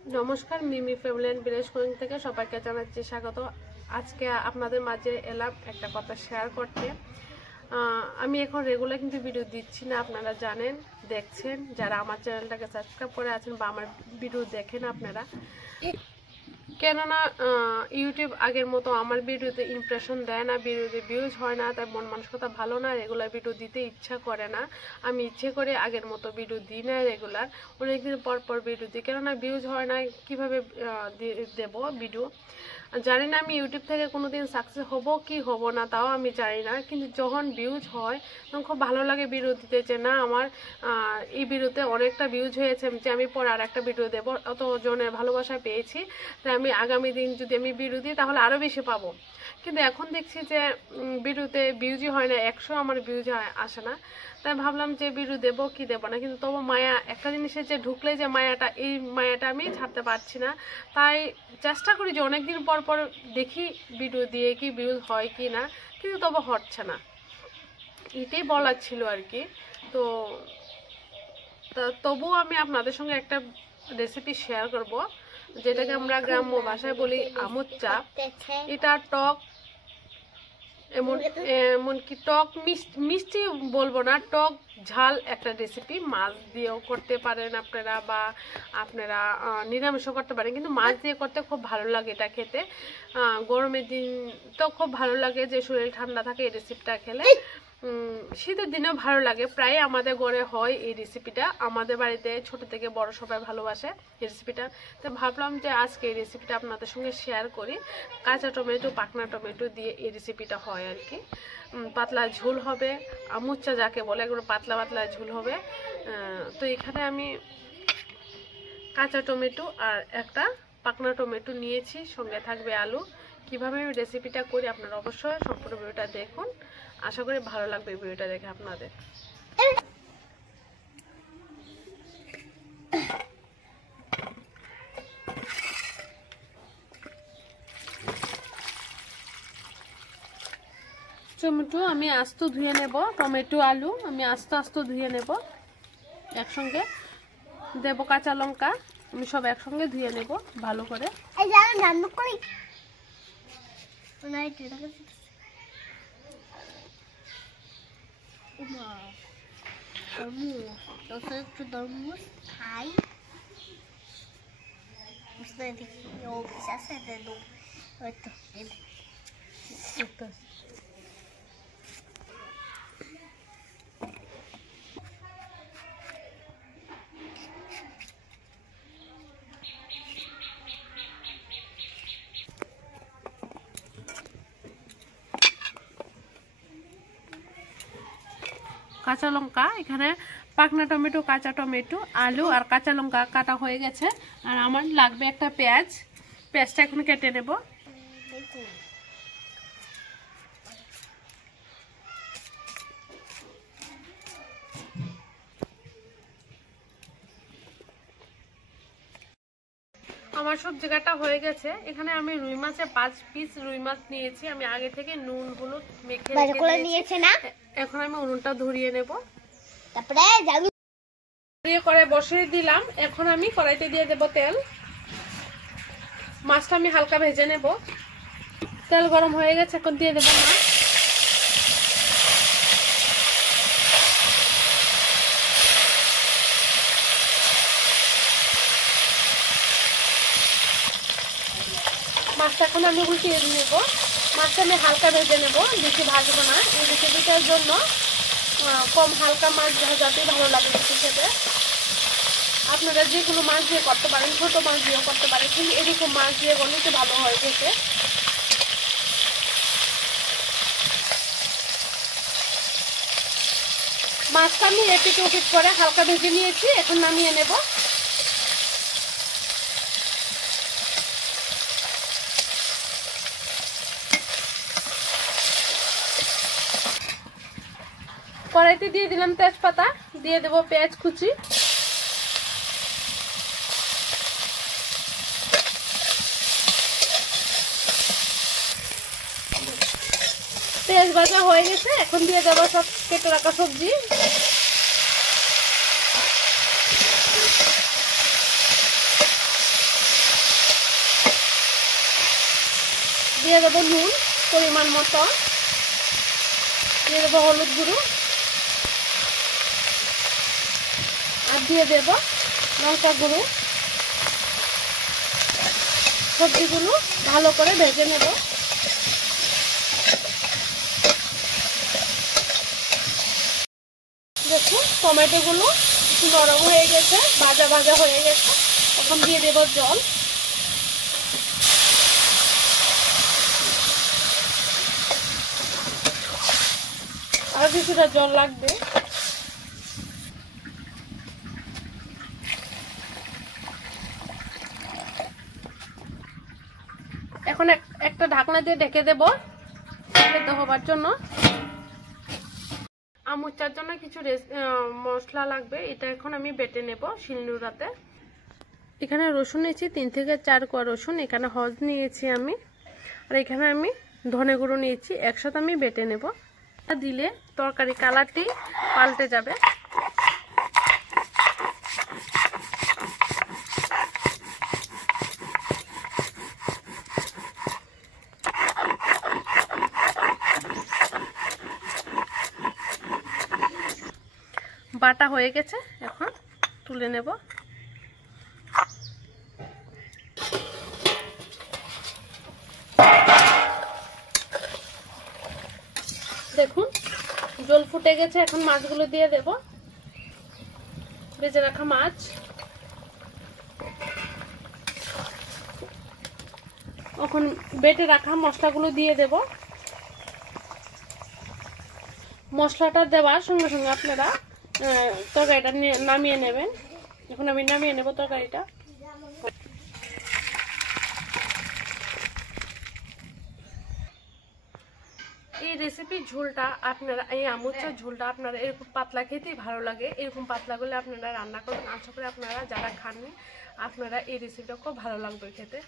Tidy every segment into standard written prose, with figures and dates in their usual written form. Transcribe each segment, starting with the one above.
নমস্কার, মিমি family and village cooking থেকে সবাইকে জানাচ্ছি স্বাগত। আজকে আপনাদের মাঝে এলাম একটা কথা শেয়ার করতে। আমি এখন রেগুলার কিন্তু ভিডিও দিচ্ছি না, আপনারা জানেন, দেখছেন। যারা আমার চ্যানেলটাকে সাবস্ক্রাইব করে আছেন বা আমার ভিডিও দেখেন আপনারা, কেননা ইউটিউব আগের মতো আমার ভিডিওতে ইমপ্রেশন দেয় না, ভিডিওতে ভিউজ হয় না, তাই মন মানসিকতা ভালো না, রেগুলার ভিডিও দিতে ইচ্ছা করে না। আমি ইচ্ছে করে আগের মতো ভিডিও দিই না রেগুলার, অনেকদিন পর পর ভিডিও দিই, কেননা ভিউজ হয় না, কীভাবে দেব ভিডিও জানি না। আমি ইউটিউব থেকে কোনোদিন সাকসেস হব কি হব না তাও আমি জানি না, কিন্তু যখন ভিউজ হয় তখন খুব ভালো লাগে ভিডিও দিতে, যে না আমার এই ভিডিওতে অনেকটা ভিউজ হয়েছে, যে আমি পরে আর একটা ভিডিও দেবো, অত জনের ভালোবাসা পেয়েছি, তাই আমি আগামী দিন যদি আমি ভিডিও দিই তাহলে আরও বেশি পাবো। কিন্তু এখন দেখছি যে ভিডিওতে ভিউজই হয় না, 100 আমার ভিউজ আসে না, তাই ভাবলাম যে ভিডিও দেবো কি দেবো না। কিন্তু তবু মায়া, একটা জিনিসের যে ঢুকলে যে মায়াটা, এই মায়াটা আমি ছাড়তে পারছি না। তাই চেষ্টা করি যে অনেকদিন পর পর দেখি ভিডিও দিয়ে কি ভিউজ হয় কি না, কিন্তু তবু হচ্ছে না। এটাই বলার ছিল আর কি। তো তবুও আমি আপনাদের সঙ্গে একটা রেসিপি শেয়ার করব, যেটাকে আমরা গ্রাম্য ভাষায় বলি আমুদ চাপ। এটা টক, এমনকি টক মিষ্টি বলবো না, টক ঝাল একটা রেসিপি। মাছ দিয়েও করতে পারেন আপনারা, বা আপনারা নিরামিষও করতে পারেন, কিন্তু মাছ দিয়ে করতে খুব ভালো লাগে এটা খেতে। গরমের দিন তো খুব ভালো লাগে, যে শরীর ঠান্ডা থাকে এই রেসিপিটা খেলে। শীতের দিনেও ভালো লাগে, প্রায় আমাদের ঘরে হয় এই রেসিপিটা, আমাদের বাড়িতে ছোট থেকে বড় সবাই ভালোবাসে এই রেসিপিটা। তো ভাবলাম যে আজকে এই রেসিপিটা আপনাদের সঙ্গে শেয়ার করি। কাঁচা টমেটো, পাকনা টমেটো দিয়ে এই রেসিপিটা হয় আর কি। পাতলা ঝোল হবে, আমুচ্চা যাকে বলে, এগুলো পাতলা পাতলা ঝোল হবে। তো এখানে আমি কাঁচা টমেটো আর একটা পাকনা টমেটো নিয়েছি, সঙ্গে থাকবে আলু। কিভাবে আমি রেসিপিটা করি আপনারা অবশ্যই সম্পূর্ণ ভিডিওটা দেখুন, আশা করি ভালো লাগবে ভিডিওটা দেখে আপনাদের। টমেটো আমি আস্ত ধুয়ে নেব, টমেটো আলু আমি আস্ত ধুয়ে নেব, একসঙ্গে দেব কাঁচা লঙ্কা, আমি সব একসঙ্গে ধুয়ে নেব ভালো করে। কাঁচা লঙ্কা, এখানে পাকনা টমেটো, কাঁচা টমেটো, আলু আর কাঁচা লঙ্কা কাটা হয়ে গেছে। আর আমার লাগবে একটা পেঁয়াজ, পেঁয়াজটা এখন কেটে নেব। আমার সবজি কাটা হয়ে গেছে। এখানে আমি রুই মাছে 5 পিস রুই মাছ নিয়েছি, আমি আগে থেকে নুন হলুদ মেখে রেখে না। এখন আমি উনুনটা ধরিয়ে নেব, তারপরে করে বসিয়ে দিলাম। এখন আমি কড়াইতে দিয়ে দেব তেল, মাছটা আমি হালকা ভেজে নেব। তেল গরম হয়ে গেছে, এখন দিয়ে দেব মাছ। মাছটা এখন আমি উল্টিয়ে নেব। মাছটা আমি হালকা ভেজে নেব, বেশি ভাজবো না। এই রেসিপিটার জন্য কম হালকা মাছ ভাজাতেই ভালো লাগে খেতে। আপনারা যেগুলো মাছ দিয়ে করতে পারেন, ছোট মাছ দিয়েও করতে পারেন, কিন্তু এরকম মাছ দিয়ে করলে তো ভালো হয় খেতে। মাছটা আমি এপিট ওপিট করে হালকা ভেজে নিয়েছি, এখন নামিয়ে নেব। কড়াইতে দিয়ে দিলাম তেজপাতা, দিয়ে দেব পেঁয়াজ কুচি, পেঁয়াজ ভাজা হয়ে গেছে। এখন দিয়ে দেবো সব কেটে রাখা সবজি। দিয়ে দেবো নুন পরিমাণ মতো, দিয়ে দেবো হলুদ গুঁড়ো, আর দিয়ে দেব লঙ্কা গুঁড়ো। সবজিগুলো ভালো করে ভেজে নেব। দেখুন টমেটোগুলো একটু নরম হয়ে গেছে, ভাজা ভাজা হয়ে গেছে। এখন দিয়ে দেব জল। আর কিছুটা জল লাগবে। এখন একটা ঢাকনা দিয়ে ঢেকে দেব সেদ্ধ হবার জন্য। আমুচার জন্য কিছু মশলা লাগবে, এটা এখন আমি বেটে নেব শিলনোড়াতে। এখানে রসুন নিয়েছি 3 থেকে 4 কোয়া রসুন, এখানে হলুদ নিয়েছি আমি, আর এখানে আমি ধনে গুঁড়ো নিয়েছি। একসাথে আমি বেটে নেব, দিলে তরকারি কালারটি পাল্টে যাবে। বাটা হয়ে গেছে, এখন তুলে নেব। দেখুন জল ফুটে গেছে, এখন মাছগুলো দিয়ে দেব। ভেজে রাখা মাছ, এখন বেটে রাখা মশলাগুলো দিয়ে দেব। মশলাটা দেওয়ার সঙ্গে সঙ্গে আপনারা তরকারিটা নামিয়ে নেবেন। এখন আমি নামিয়ে নেব তরকারিটা। এই রেসিপির ঝোলটা আপনারা, এই আমুচার ঝোলটা আপনারা এরকম পাতলা খেতেই ভালো লাগে। এরকম পাতলা করলে আপনারা রান্না করবেন, আশা করি আপনারা যারা খাননি আপনারা এই রেসিপিটা খুব ভালো লাগবে খেতে।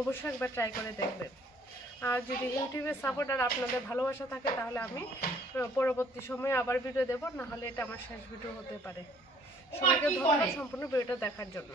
অবশ্যই একবার ট্রাই করে দেখবেন। আর যদি ইউটিউবের সাপোর্ট আর আপনাদের ভালোবাসা থাকে তাহলে আমি পরবর্তী সময়ে আবার ভিডিও দেব, না হলে এটা আমার শেষ ভিডিও হতে পারে। সবাইকে ধন্যবাদ সম্পূর্ণ ভিডিওটা দেখার জন্য।